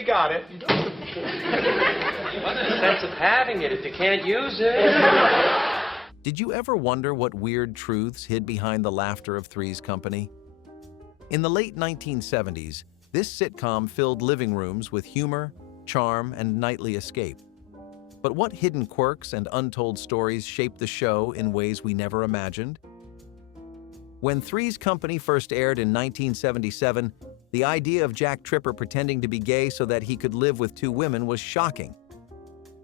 you got it. What's the sense of having it if you can't use it? Did you ever wonder what weird truths hid behind the laughter of Three's Company? In the late 1970s, this sitcom filled living rooms with humor, charm, and nightly escape. But what hidden quirks and untold stories shaped the show in ways we never imagined? When Three's Company first aired in 1977, the idea of Jack Tripper pretending to be gay so that he could live with two women was shocking.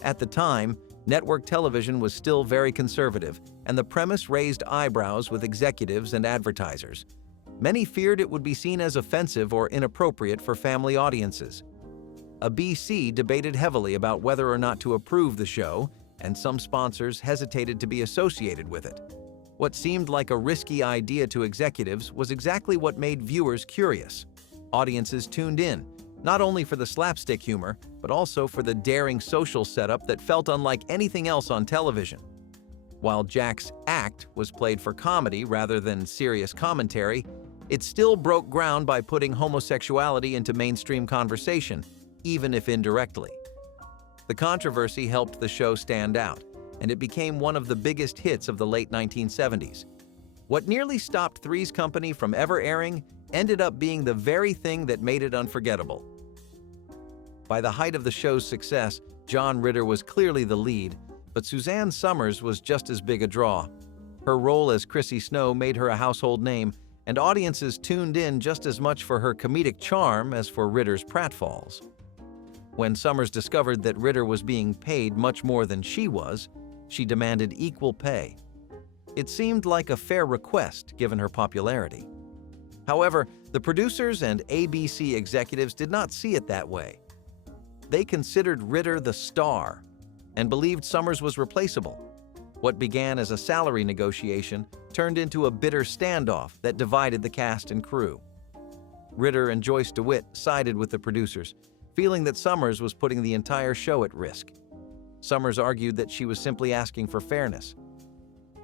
At the time, network television was still very conservative, and the premise raised eyebrows with executives and advertisers. Many feared it would be seen as offensive or inappropriate for family audiences. ABC debated heavily about whether or not to approve the show, and some sponsors hesitated to be associated with it. What seemed like a risky idea to executives was exactly what made viewers curious. Audiences tuned in, not only for the slapstick humor, but also for the daring social setup that felt unlike anything else on television. While Jack's act was played for comedy rather than serious commentary, it still broke ground by putting homosexuality into mainstream conversation, even if indirectly. The controversy helped the show stand out, and it became one of the biggest hits of the late 1970s. What nearly stopped Three's Company from ever airing ended up being the very thing that made it unforgettable. By the height of the show's success, John Ritter was clearly the lead, but Suzanne Somers was just as big a draw. Her role as Chrissy Snow made her a household name, and audiences tuned in just as much for her comedic charm as for Ritter's pratfalls. When Somers discovered that Ritter was being paid much more than she was, she demanded equal pay. It seemed like a fair request given her popularity. However, the producers and ABC executives did not see it that way. They considered Ritter the star and believed Somers was replaceable. What began as a salary negotiation turned into a bitter standoff that divided the cast and crew. Ritter and Joyce DeWitt sided with the producers, feeling that Somers was putting the entire show at risk. Somers argued that she was simply asking for fairness.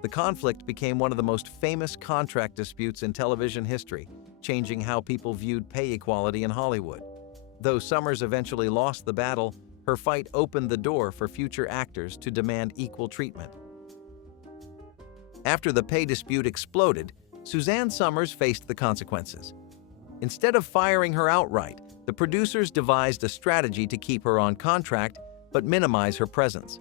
The conflict became one of the most famous contract disputes in television history, changing how people viewed pay equality in Hollywood. Though Somers eventually lost the battle, her fight opened the door for future actors to demand equal treatment. After the pay dispute exploded, Suzanne Somers faced the consequences. Instead of firing her outright, the producers devised a strategy to keep her on contract but minimize her presence.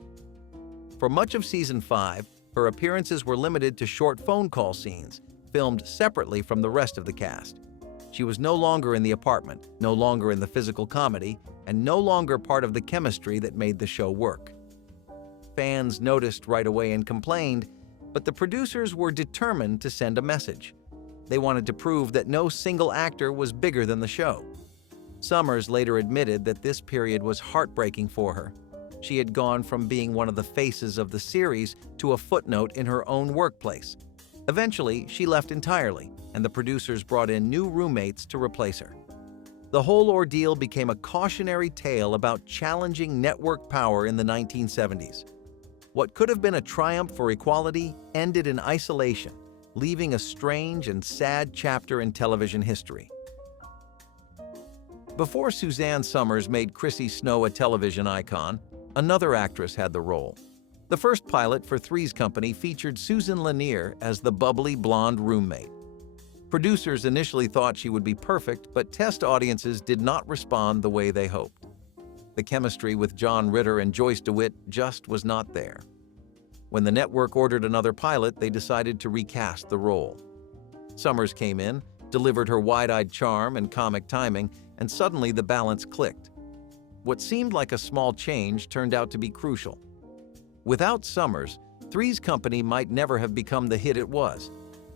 For much of Season 5, her appearances were limited to short phone call scenes, filmed separately from the rest of the cast. She was no longer in the apartment, no longer in the physical comedy, and no longer part of the chemistry that made the show work. Fans noticed right away and complained, but the producers were determined to send a message. They wanted to prove that no single actor was bigger than the show. Somers later admitted that this period was heartbreaking for her. She had gone from being one of the faces of the series to a footnote in her own workplace. Eventually, she left entirely, and the producers brought in new roommates to replace her. The whole ordeal became a cautionary tale about challenging network power in the 1970s. What could have been a triumph for equality ended in isolation, leaving a strange and sad chapter in television history. Before Suzanne Somers made Chrissy Snow a television icon, another actress had the role. The first pilot for Three's Company featured Susan Lanier as the bubbly blonde roommate. Producers initially thought she would be perfect, but test audiences did not respond the way they hoped. The chemistry with John Ritter and Joyce DeWitt just was not there. When the network ordered another pilot, they decided to recast the role. Somers came in, delivered her wide-eyed charm and comic timing, and suddenly the balance clicked. What seemed like a small change turned out to be crucial. Without Somers, Three's Company might never have become the hit it was.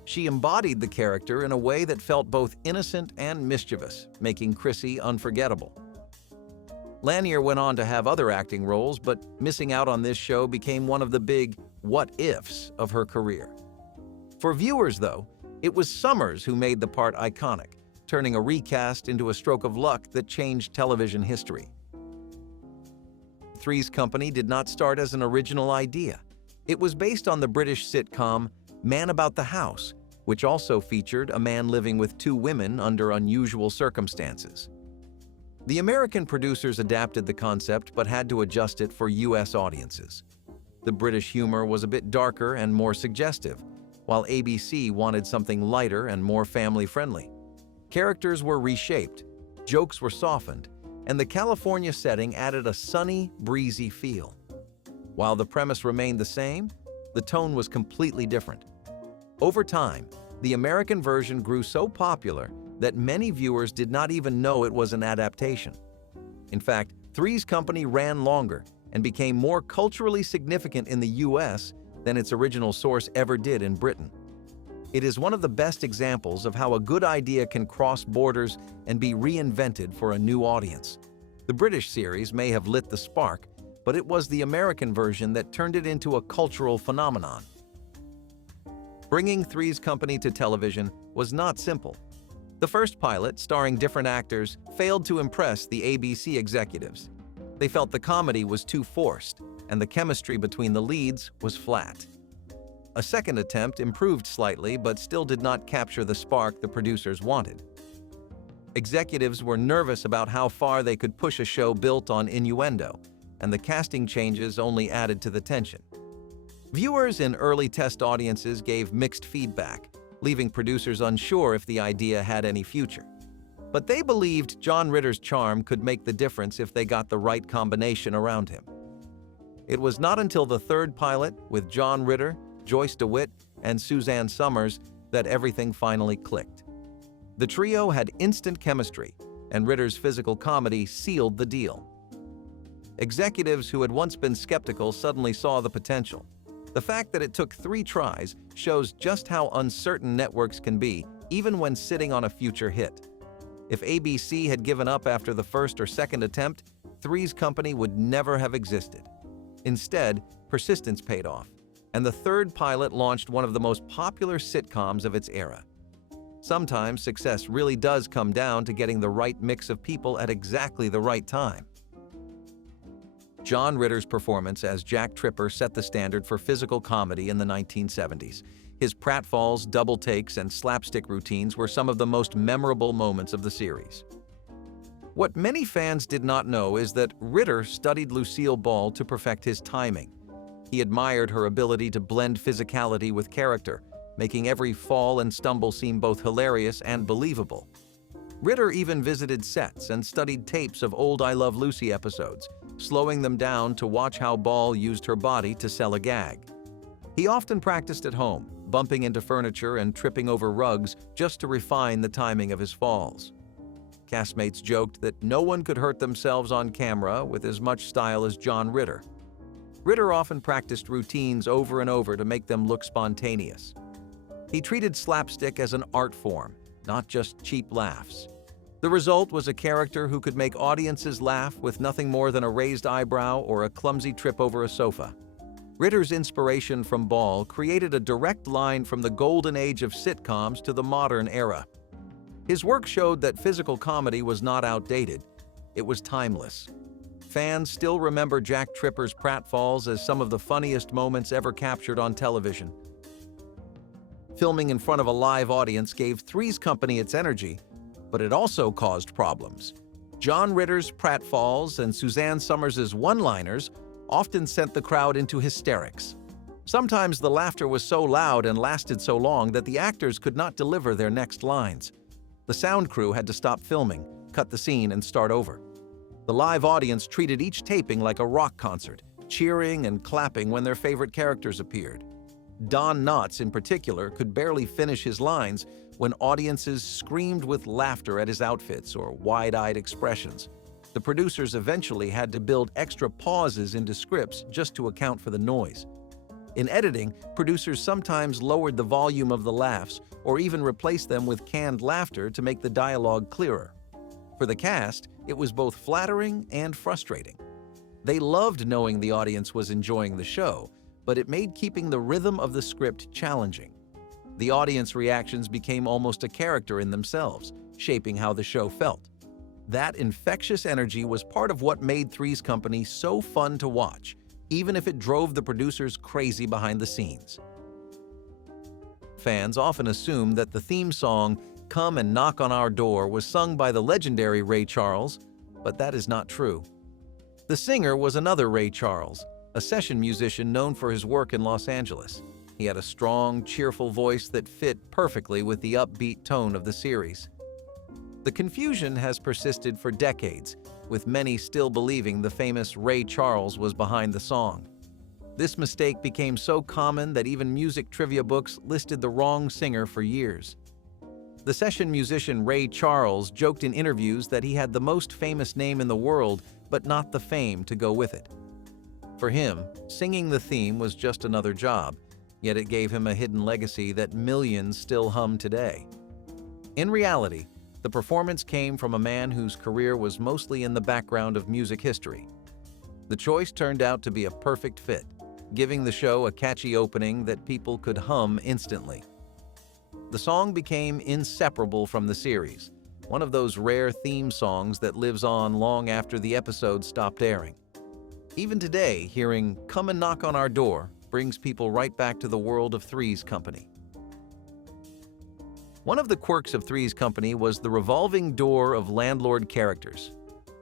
She embodied the character in a way that felt both innocent and mischievous, making Chrissy unforgettable. Lanier went on to have other acting roles, but missing out on this show became one of the big what-ifs of her career. For viewers, though, it was Somers who made the part iconic, turning a recast into a stroke of luck that changed television history. Three's Company did not start as an original idea. It was based on the British sitcom Man About the House, which also featured a man living with two women under unusual circumstances. The American producers adapted the concept but had to adjust it for US audiences. The British humor was a bit darker and more suggestive, while ABC wanted something lighter and more family-friendly. Characters were reshaped, jokes were softened, and the California setting added a sunny, breezy feel. While the premise remained the same, the tone was completely different. Over time, the American version grew so popular that many viewers did not even know it was an adaptation. In fact, Three's Company ran longer and became more culturally significant in the US than its original source ever did in Britain. It is one of the best examples of how a good idea can cross borders and be reinvented for a new audience. The British series may have lit the spark, but it was the American version that turned it into a cultural phenomenon. Bringing Three's Company to television was not simple. The first pilot, starring different actors, failed to impress the ABC executives. They felt the comedy was too forced, and the chemistry between the leads was flat. A second attempt improved slightly, but still did not capture the spark the producers wanted. Executives were nervous about how far they could push a show built on innuendo, and the casting changes only added to the tension. Viewers in early test audiences gave mixed feedback, leaving producers unsure if the idea had any future. But they believed John Ritter's charm could make the difference if they got the right combination around him. It was not until the third pilot, with John Ritter, Joyce DeWitt, and Suzanne Somers, that everything finally clicked. The trio had instant chemistry, and Ritter's physical comedy sealed the deal. Executives who had once been skeptical suddenly saw the potential. The fact that it took 3 tries shows just how uncertain networks can be, even when sitting on a future hit. If ABC had given up after the first or second attempt, Three's Company would never have existed. Instead, persistence paid off, and the third pilot launched one of the most popular sitcoms of its era. Sometimes success really does come down to getting the right mix of people at exactly the right time. John Ritter's performance as Jack Tripper set the standard for physical comedy in the 1970s. His pratfalls, double takes, and slapstick routines were some of the most memorable moments of the series. What many fans did not know is that Ritter studied Lucille Ball to perfect his timing. He admired her ability to blend physicality with character, making every fall and stumble seem both hilarious and believable. Ritter even visited sets and studied tapes of old I Love Lucy episodes, slowing them down to watch how Ball used her body to sell a gag. He often practiced at home, bumping into furniture and tripping over rugs just to refine the timing of his falls. Castmates joked that no one could hurt themselves on camera with as much style as John Ritter. Ritter often practiced routines over and over to make them look spontaneous. He treated slapstick as an art form, not just cheap laughs. The result was a character who could make audiences laugh with nothing more than a raised eyebrow or a clumsy trip over a sofa. Ritter's inspiration from Ball created a direct line from the golden age of sitcoms to the modern era. His work showed that physical comedy was not outdated, it was timeless. Fans still remember Jack Tripper's pratfalls as some of the funniest moments ever captured on television. Filming in front of a live audience gave Three's Company its energy, but it also caused problems. John Ritter's pratfalls and Suzanne Somers' one-liners often sent the crowd into hysterics. Sometimes the laughter was so loud and lasted so long that the actors could not deliver their next lines. The sound crew had to stop filming, cut the scene, and start over. The live audience treated each taping like a rock concert, cheering and clapping when their favorite characters appeared. Don Knotts, in particular, could barely finish his lines when audiences screamed with laughter at his outfits or wide-eyed expressions. The producers eventually had to build extra pauses into scripts just to account for the noise. In editing, producers sometimes lowered the volume of the laughs or even replaced them with canned laughter to make the dialogue clearer. For the cast, it was both flattering and frustrating. They loved knowing the audience was enjoying the show, but it made keeping the rhythm of the script challenging. The audience reactions became almost a character in themselves, shaping how the show felt. That infectious energy was part of what made Three's Company so fun to watch, even if it drove the producers crazy behind the scenes. Fans often assume that the theme song, "Come and Knock on Our Door," was sung by the legendary Ray Charles, but that is not true. The singer was another Ray Charles, a session musician known for his work in Los Angeles. He had a strong, cheerful voice that fit perfectly with the upbeat tone of the series. The confusion has persisted for decades, with many still believing the famous Ray Charles was behind the song. This mistake became so common that even music trivia books listed the wrong singer for years. The session musician Ray Charles joked in interviews that he had the most famous name in the world, but not the fame to go with it. For him, singing the theme was just another job, yet it gave him a hidden legacy that millions still hum today. In reality, the performance came from a man whose career was mostly in the background of music history. The choice turned out to be a perfect fit, giving the show a catchy opening that people could hum instantly. The song became inseparable from the series, one of those rare theme songs that lives on long after the episode stopped airing. Even today, hearing "Come and Knock on Our Door" brings people right back to the world of Three's Company. One of the quirks of Three's Company was the revolving door of landlord characters.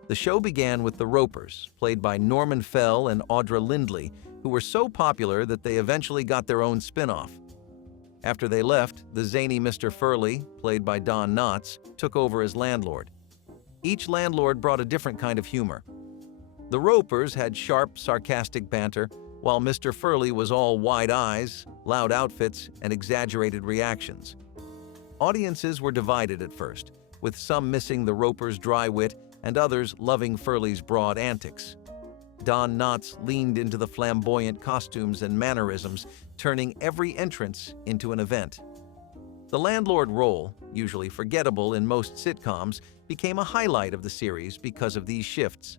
The show began with the Ropers, played by Norman Fell and Audra Lindley, who were so popular that they eventually got their own spin-off. After they left, the zany Mr. Furley, played by Don Knotts, took over as landlord. Each landlord brought a different kind of humor. The Ropers had sharp, sarcastic banter, while Mr. Furley was all wide eyes, loud outfits, and exaggerated reactions. Audiences were divided at first, with some missing the Ropers' dry wit and others loving Furley's broad antics. Don Knotts leaned into the flamboyant costumes and mannerisms, turning every entrance into an event. The landlord role, usually forgettable in most sitcoms, became a highlight of the series because of these shifts.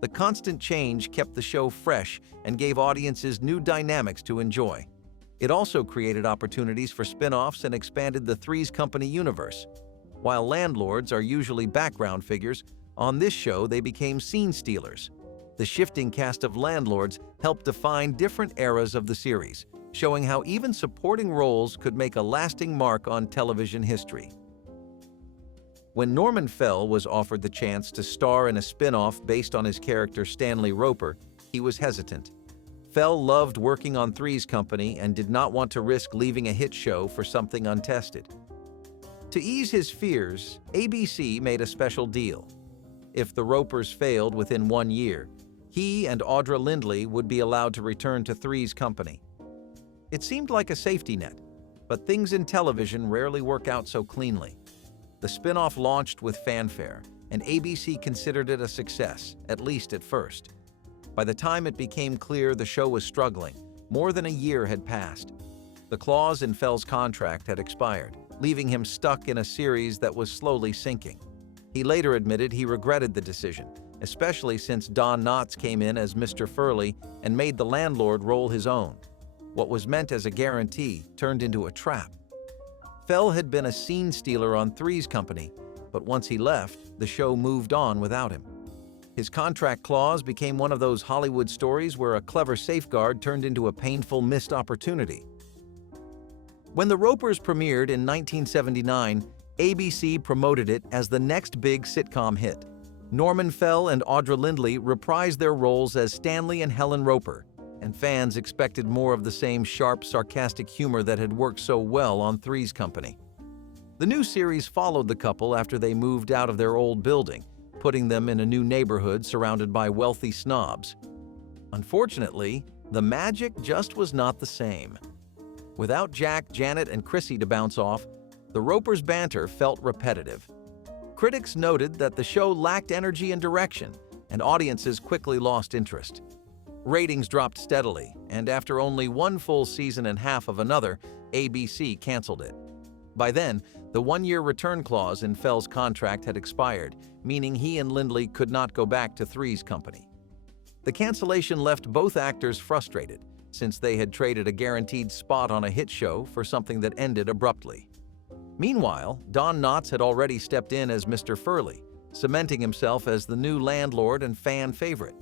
The constant change kept the show fresh and gave audiences new dynamics to enjoy. It also created opportunities for spin-offs and expanded the Three's Company universe. While landlords are usually background figures, on this show they became scene stealers. The shifting cast of landlords helped define different eras of the series, showing how even supporting roles could make a lasting mark on television history. When Norman Fell was offered the chance to star in a spin-off based on his character Stanley Roper, he was hesitant. Fell loved working on Three's Company and did not want to risk leaving a hit show for something untested. To ease his fears, ABC made a special deal. If the Ropers failed within 1 year, he and Audra Lindley would be allowed to return to Three's Company. It seemed like a safety net, but things in television rarely work out so cleanly. The spin-off launched with fanfare, and ABC considered it a success, at least at first. By the time it became clear the show was struggling, more than a year had passed. The clause in Fell's contract had expired, leaving him stuck in a series that was slowly sinking. He later admitted he regretted the decision, especially since Don Knotts came in as Mr. Furley and made the landlord role his own. What was meant as a guarantee turned into a trap. Fell had been a scene stealer on Three's Company, but once he left, the show moved on without him. His contract clause became one of those Hollywood stories where a clever safeguard turned into a painful missed opportunity. When The Ropers premiered in 1979, ABC promoted it as the next big sitcom hit. Norman Fell and Audra Lindley reprised their roles as Stanley and Helen Roper, and fans expected more of the same sharp, sarcastic humor that had worked so well on Three's Company. The new series followed the couple after they moved out of their old building, putting them in a new neighborhood surrounded by wealthy snobs. Unfortunately, the magic just was not the same. Without Jack, Janet, and Chrissy to bounce off, the Ropers' banter felt repetitive. Critics noted that the show lacked energy and direction, and audiences quickly lost interest. Ratings dropped steadily, and after only one full season and half of another, ABC canceled it. By then, the one-year return clause in Fell's contract had expired, meaning he and Lindley could not go back to Three's Company. The cancellation left both actors frustrated, since they had traded a guaranteed spot on a hit show for something that ended abruptly. Meanwhile, Don Knotts had already stepped in as Mr. Furley, cementing himself as the new landlord and fan favorite.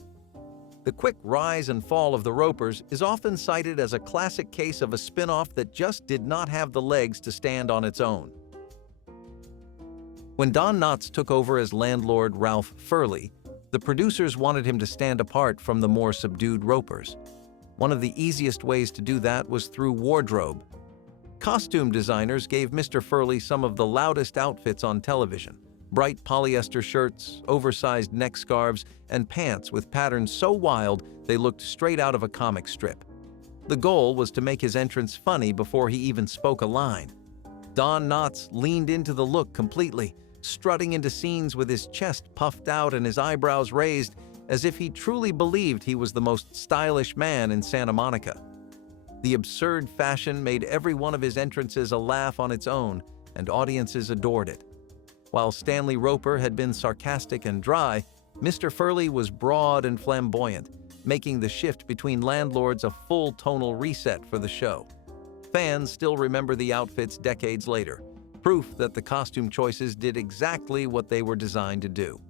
The quick rise and fall of the Ropers is often cited as a classic case of a spin-off that just did not have the legs to stand on its own. When Don Knotts took over as landlord Ralph Furley, The producers wanted him to stand apart from the more subdued Ropers. One of the easiest ways to do that was through wardrobe. Costume designers gave Mr. Furley some of the loudest outfits on television: bright polyester shirts, oversized neck scarves, and pants with patterns so wild they looked straight out of a comic strip. The goal was to make his entrance funny before he even spoke a line. Don Knotts leaned into the look completely, strutting into scenes with his chest puffed out and his eyebrows raised, as if he truly believed he was the most stylish man in Santa Monica. The absurd fashion made every one of his entrances a laugh on its own, and audiences adored it. While Stanley Roper had been sarcastic and dry, Mr. Furley was broad and flamboyant, making the shift between landlords a full tonal reset for the show. Fans still remember the outfits decades later, proof that the costume choices did exactly what they were designed to do.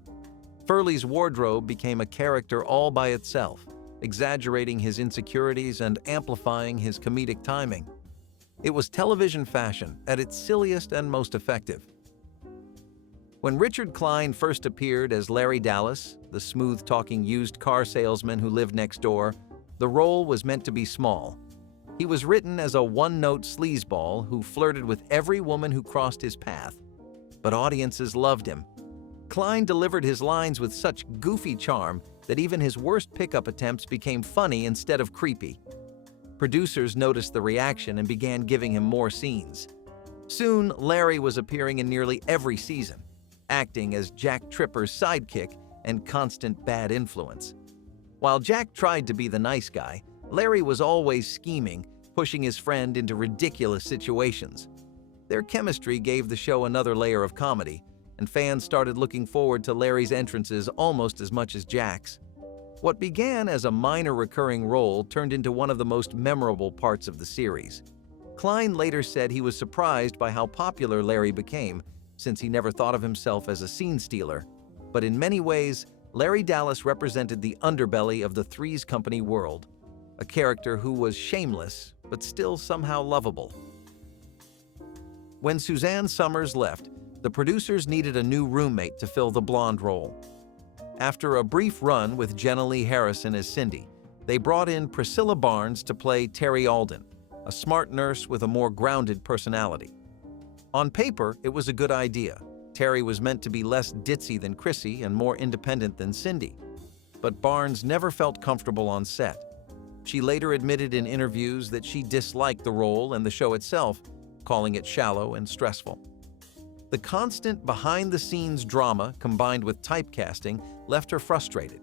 Furley's wardrobe became a character all by itself, exaggerating his insecurities and amplifying his comedic timing. It was television fashion at its silliest and most effective. When Richard Klein first appeared as Larry Dallas, the smooth-talking used car salesman who lived next door, the role was meant to be small. He was written as a one-note sleazeball who flirted with every woman who crossed his path. But audiences loved him. Klein delivered his lines with such goofy charm that even his worst pickup attempts became funny instead of creepy. Producers noticed the reaction and began giving him more scenes. Soon, Larry was appearing in nearly every season, acting as Jack Tripper's sidekick and constant bad influence. While Jack tried to be the nice guy, Larry was always scheming, pushing his friend into ridiculous situations. Their chemistry gave the show another layer of comedy, and fans started looking forward to Larry's entrances almost as much as Jack's. What began as a minor recurring role turned into one of the most memorable parts of the series. Klein later said he was surprised by how popular Larry became, since he never thought of himself as a scene stealer. But in many ways, Larry Dallas represented the underbelly of the Three's Company world, a character who was shameless but still somehow lovable. When Suzanne Somers left, the producers needed a new roommate to fill the blonde role. After a brief run with Jenna Lee Harrison as Cindy, they brought in Priscilla Barnes to play Terry Alden, a smart nurse with a more grounded personality. On paper, it was a good idea. Terry was meant to be less ditzy than Chrissy and more independent than Cindy. But Barnes never felt comfortable on set. She later admitted in interviews that she disliked the role and the show itself, calling it shallow and stressful. The constant behind-the-scenes drama combined with typecasting left her frustrated.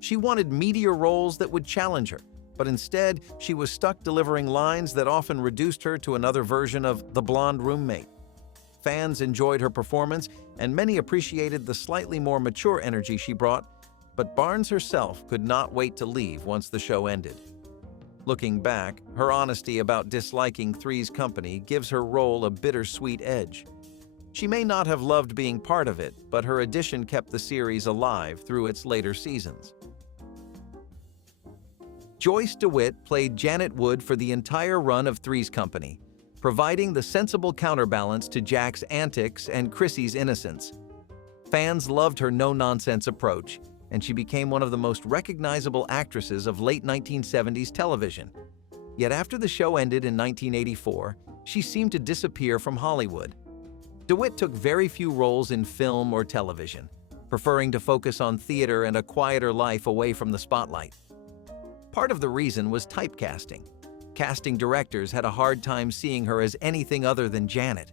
She wanted meatier roles that would challenge her, but instead she was stuck delivering lines that often reduced her to another version of the blonde roommate. Fans enjoyed her performance, and many appreciated the slightly more mature energy she brought, but Barnes herself could not wait to leave once the show ended. Looking back, her honesty about disliking Three's Company gives her role a bittersweet edge. She may not have loved being part of it, but her addition kept the series alive through its later seasons. Joyce DeWitt played Janet Wood for the entire run of Three's Company, providing the sensible counterbalance to Jack's antics and Chrissy's innocence. Fans loved her no-nonsense approach, and she became one of the most recognizable actresses of late 1970s television. Yet after the show ended in 1984, she seemed to disappear from Hollywood. DeWitt took very few roles in film or television, preferring to focus on theater and a quieter life away from the spotlight. Part of the reason was typecasting. Casting directors had a hard time seeing her as anything other than Janet.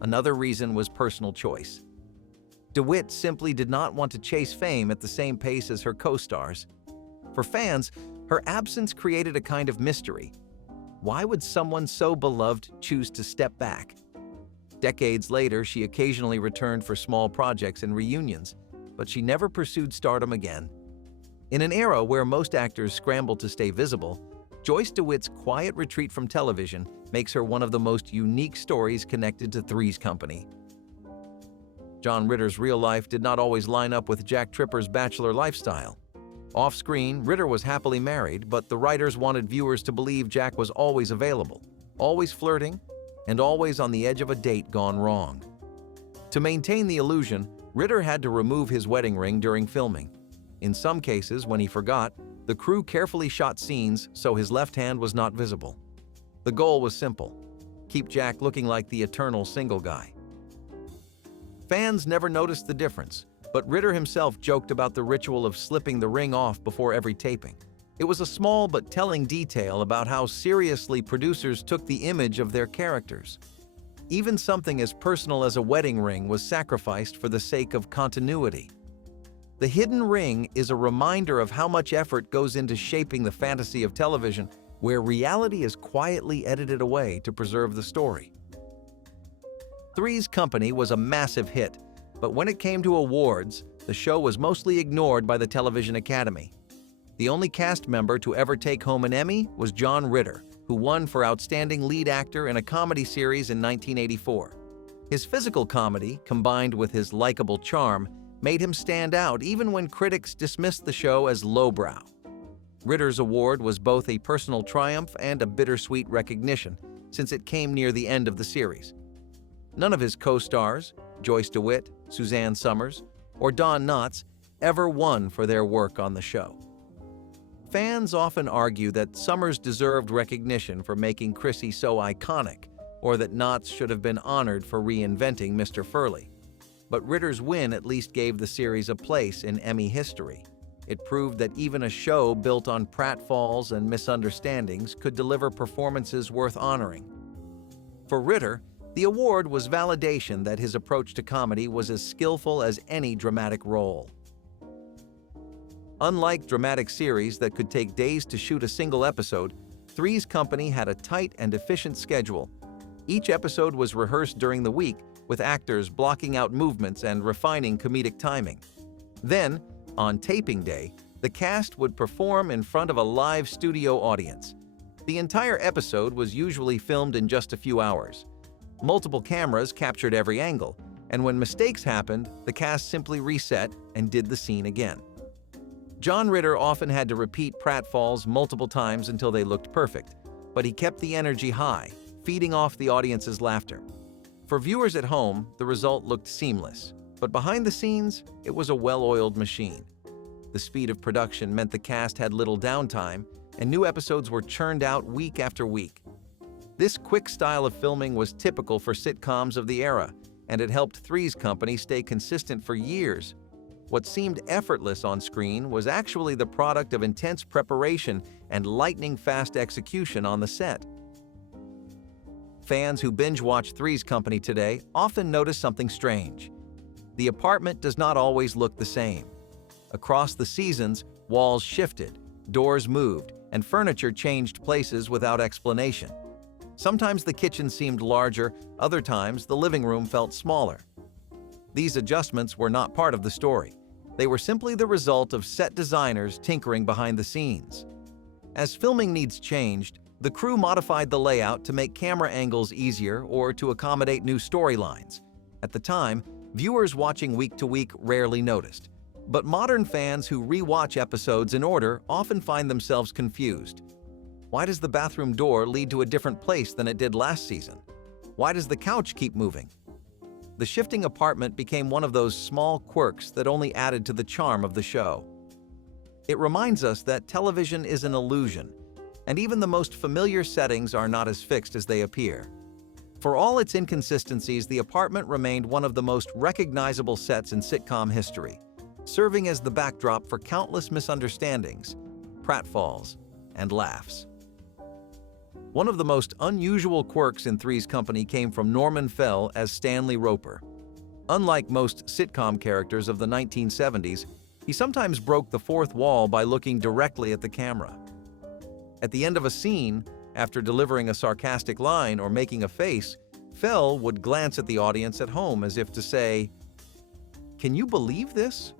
Another reason was personal choice. DeWitt simply did not want to chase fame at the same pace as her co-stars. For fans, her absence created a kind of mystery. Why would someone so beloved choose to step back? Decades later, she occasionally returned for small projects and reunions, but she never pursued stardom again. In an era where most actors scrambled to stay visible, Joyce DeWitt's quiet retreat from television makes her one of the most unique stories connected to Three's Company. John Ritter's real life did not always line up with Jack Tripper's bachelor lifestyle. Off-screen, Ritter was happily married, but the writers wanted viewers to believe Jack was always available, always flirting, and always on the edge of a date gone wrong. To maintain the illusion, Ritter had to remove his wedding ring during filming, In some cases, when he forgot, the crew carefully shot scenes so his left hand was not visible. The goal was simple: keep Jack looking like the eternal single guy. Fans never noticed the difference, but Ritter himself joked about the ritual of slipping the ring off before every taping. It was a small but telling detail about how seriously producers took the image of their characters. Even something as personal as a wedding ring was sacrificed for the sake of continuity. The hidden ring is a reminder of how much effort goes into shaping the fantasy of television, where reality is quietly edited away to preserve the story. Three's Company was a massive hit, but when it came to awards, the show was mostly ignored by the Television Academy. The only cast member to ever take home an Emmy was John Ritter, who won for Outstanding Lead Actor in a Comedy Series in 1984. His physical comedy, combined with his likable charm, made him stand out even when critics dismissed the show as lowbrow. Ritter's award was both a personal triumph and a bittersweet recognition, since it came near the end of the series. None of his co-stars, Joyce DeWitt, Suzanne Somers, or Don Knotts, ever won for their work on the show. Fans often argue that Somers deserved recognition for making Chrissy so iconic, or that Knotts should have been honored for reinventing Mr. Furley. But Ritter's win at least gave the series a place in Emmy history. It proved that even a show built on pratfalls and misunderstandings could deliver performances worth honoring. For Ritter, the award was validation that his approach to comedy was as skillful as any dramatic role. Unlike dramatic series that could take days to shoot a single episode, Three's Company had a tight and efficient schedule. Each episode was rehearsed during the week, with actors blocking out movements and refining comedic timing. Then, on taping day, the cast would perform in front of a live studio audience. The entire episode was usually filmed in just a few hours. Multiple cameras captured every angle, and when mistakes happened, the cast simply reset and did the scene again. John Ritter often had to repeat pratfalls multiple times until they looked perfect, but he kept the energy high, feeding off the audience's laughter. For viewers at home, the result looked seamless, but behind the scenes, it was a well-oiled machine. The speed of production meant the cast had little downtime, and new episodes were churned out week after week. This quick style of filming was typical for sitcoms of the era, and it helped Three's Company stay consistent for years. What seemed effortless on screen was actually the product of intense preparation and lightning-fast execution on the set. Fans who binge-watch Three's Company today often notice something strange. The apartment does not always look the same. Across the seasons, walls shifted, doors moved, and furniture changed places without explanation. Sometimes the kitchen seemed larger, other times the living room felt smaller. These adjustments were not part of the story. They were simply the result of set designers tinkering behind the scenes. As filming needs changed, the crew modified the layout to make camera angles easier or to accommodate new storylines. At the time, viewers watching week to week rarely noticed. But modern fans who re-watch episodes in order often find themselves confused. Why does the bathroom door lead to a different place than it did last season? Why does the couch keep moving? The shifting apartment became one of those small quirks that only added to the charm of the show. It reminds us that television is an illusion, and even the most familiar settings are not as fixed as they appear. For all its inconsistencies, the apartment remained one of the most recognizable sets in sitcom history, serving as the backdrop for countless misunderstandings, pratfalls, and laughs. One of the most unusual quirks in Three's Company came from Norman Fell as Stanley Roper. Unlike most sitcom characters of the 1970s, he sometimes broke the fourth wall by looking directly at the camera. At the end of a scene, after delivering a sarcastic line or making a face, Fell would glance at the audience at home as if to say, "Can you believe this?"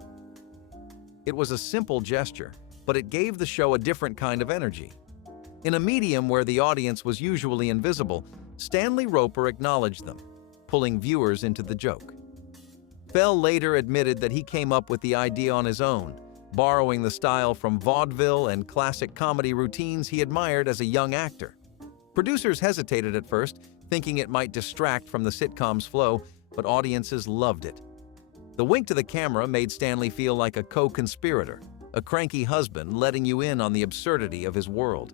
It was a simple gesture, but it gave the show a different kind of energy. In a medium where the audience was usually invisible, Stanley Roper acknowledged them, pulling viewers into the joke. Fell later admitted that he came up with the idea on his own, borrowing the style from vaudeville and classic comedy routines he admired as a young actor. Producers hesitated at first, thinking it might distract from the sitcom's flow, but audiences loved it. The wink to the camera made Stanley feel like a co-conspirator, a cranky husband letting you in on the absurdity of his world.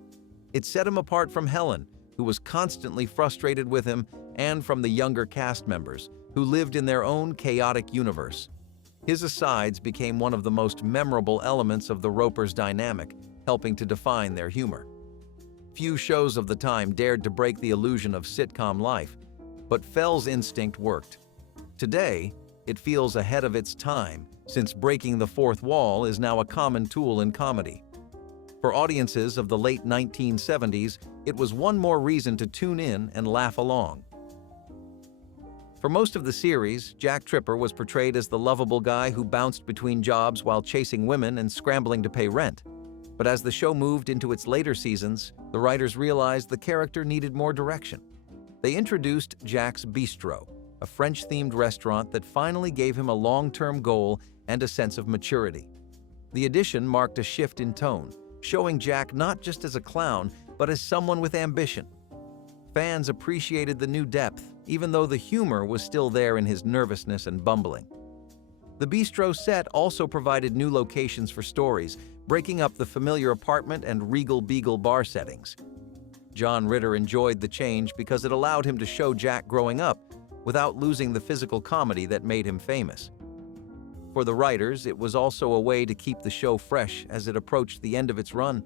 It set him apart from Helen, who was constantly frustrated with him, and from the younger cast members, who lived in their own chaotic universe. His asides became one of the most memorable elements of the Ropers' dynamic, helping to define their humor. Few shows of the time dared to break the illusion of sitcom life, but Fell's instinct worked. Today, it feels ahead of its time, since breaking the fourth wall is now a common tool in comedy. For audiences of the late 1970s, it was one more reason to tune in and laugh along. For most of the series, Jack Tripper was portrayed as the lovable guy who bounced between jobs while chasing women and scrambling to pay rent. But as the show moved into its later seasons, the writers realized the character needed more direction. They introduced Jack's Beastro, a French-themed restaurant that finally gave him a long-term goal and a sense of maturity. The addition marked a shift in tone, showing Jack not just as a clown, but as someone with ambition. Fans appreciated the new depth, even though the humor was still there in his nervousness and bumbling. The Beastro set also provided new locations for stories, breaking up the familiar apartment and Regal Beagle bar settings. John Ritter enjoyed the change because it allowed him to show Jack growing up without losing the physical comedy that made him famous. For the writers, it was also a way to keep the show fresh as it approached the end of its run.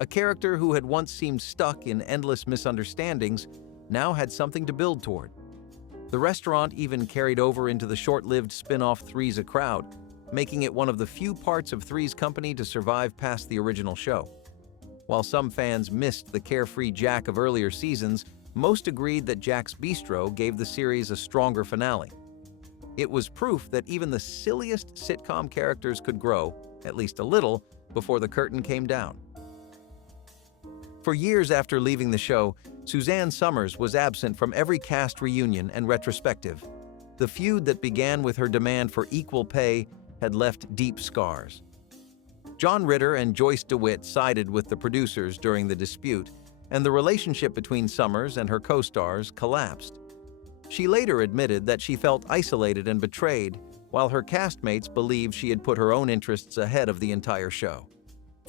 A character who had once seemed stuck in endless misunderstandings now had something to build toward. The restaurant even carried over into the short-lived spin-off Three's a Crowd, making it one of the few parts of Three's Company to survive past the original show. While some fans missed the carefree Jack of earlier seasons, most agreed that Jack's Beastro gave the series a stronger finale. It was proof that even the silliest sitcom characters could grow, at least a little, before the curtain came down. For years after leaving the show, Suzanne Somers was absent from every cast reunion and retrospective. The feud that began with her demand for equal pay had left deep scars. John Ritter and Joyce DeWitt sided with the producers during the dispute, and the relationship between Somers and her co-stars collapsed. She later admitted that she felt isolated and betrayed, while her castmates believed she had put her own interests ahead of the entire show.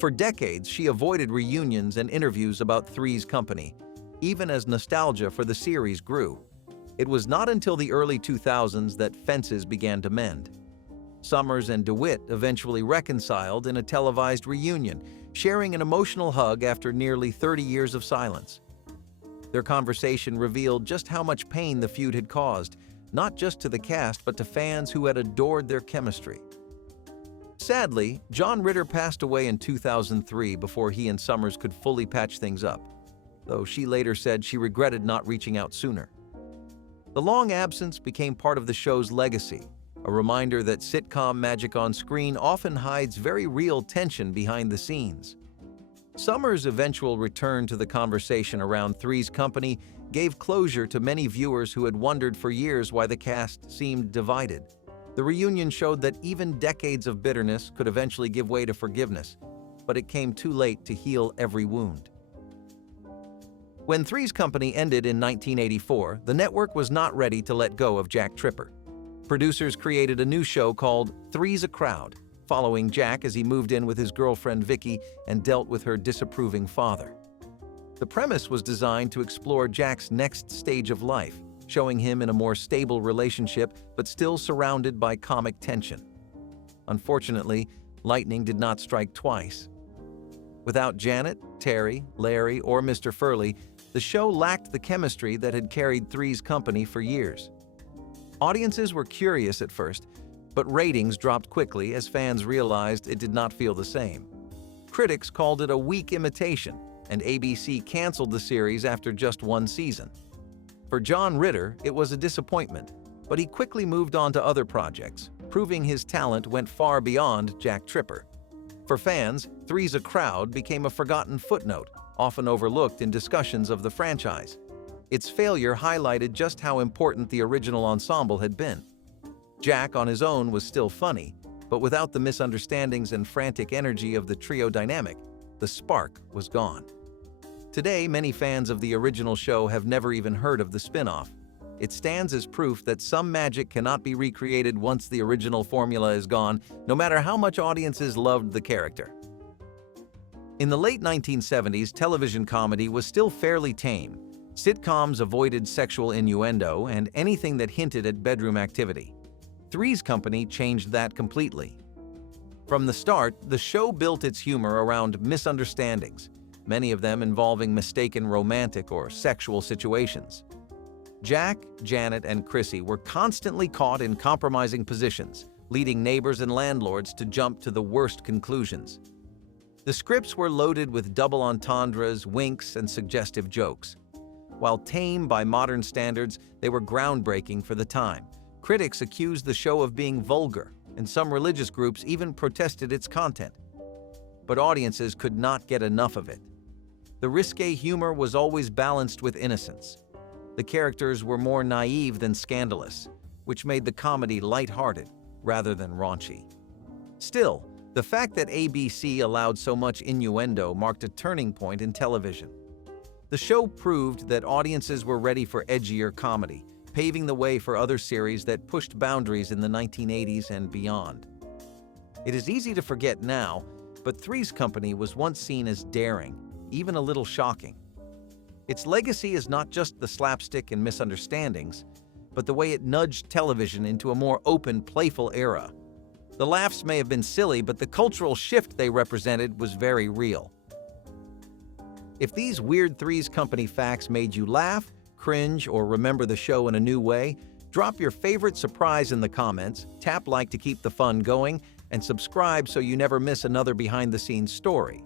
For decades, she avoided reunions and interviews about Three's Company, even as nostalgia for the series grew. It was not until the early 2000s that fences began to mend. Somers and DeWitt eventually reconciled in a televised reunion, sharing an emotional hug after nearly 30 years of silence. Their conversation revealed just how much pain the feud had caused, not just to the cast but to fans who had adored their chemistry. Sadly, John Ritter passed away in 2003 before he and Somers could fully patch things up, though she later said she regretted not reaching out sooner. The long absence became part of the show's legacy, a reminder that sitcom magic on screen often hides very real tension behind the scenes. Somers' eventual return to the conversation around Three's Company gave closure to many viewers who had wondered for years why the cast seemed divided. The reunion showed that even decades of bitterness could eventually give way to forgiveness, but it came too late to heal every wound. When Three's Company ended in 1984, the network was not ready to let go of Jack Tripper. Producers created a new show called Three's a Crowd, following Jack as he moved in with his girlfriend Vicky and dealt with her disapproving father. The premise was designed to explore Jack's next stage of life, showing him in a more stable relationship but still surrounded by comic tension. Unfortunately, lightning did not strike twice. Without Janet, Terry, Larry, or Mr. Furley, the show lacked the chemistry that had carried Three's Company for years. Audiences were curious at first, but ratings dropped quickly as fans realized it did not feel the same. Critics called it a weak imitation, and ABC canceled the series after just one season. For John Ritter, it was a disappointment, but he quickly moved on to other projects, proving his talent went far beyond Jack Tripper. For fans, Three's a Crowd became a forgotten footnote, often overlooked in discussions of the franchise. Its failure highlighted just how important the original ensemble had been. Jack on his own was still funny, but without the misunderstandings and frantic energy of the trio dynamic, the spark was gone. Today, many fans of the original show have never even heard of the spin-off. It stands as proof that some magic cannot be recreated once the original formula is gone, no matter how much audiences loved the character. In the late 1970s, television comedy was still fairly tame. Sitcoms avoided sexual innuendo and anything that hinted at bedroom activity. Three's Company changed that completely. From the start, the show built its humor around misunderstandings, many of them involving mistaken romantic or sexual situations. Jack, Janet, and Chrissy were constantly caught in compromising positions, leading neighbors and landlords to jump to the worst conclusions. The scripts were loaded with double entendres, winks, and suggestive jokes. While tame by modern standards, they were groundbreaking for the time. Critics accused the show of being vulgar, and some religious groups even protested its content. But audiences could not get enough of it. The risque humor was always balanced with innocence. The characters were more naive than scandalous, which made the comedy lighthearted rather than raunchy. Still, the fact that ABC allowed so much innuendo marked a turning point in television. The show proved that audiences were ready for edgier comedy, paving the way for other series that pushed boundaries in the 1980s and beyond. It is easy to forget now, but Three's Company was once seen as daring, even a little shocking. Its legacy is not just the slapstick and misunderstandings, but the way it nudged television into a more open, playful era. The laughs may have been silly, but the cultural shift they represented was very real. If these weird Three's Company facts made you laugh, cringe, or remember the show in a new way, drop your favorite surprise in the comments, tap like to keep the fun going, and subscribe so you never miss another behind-the-scenes story.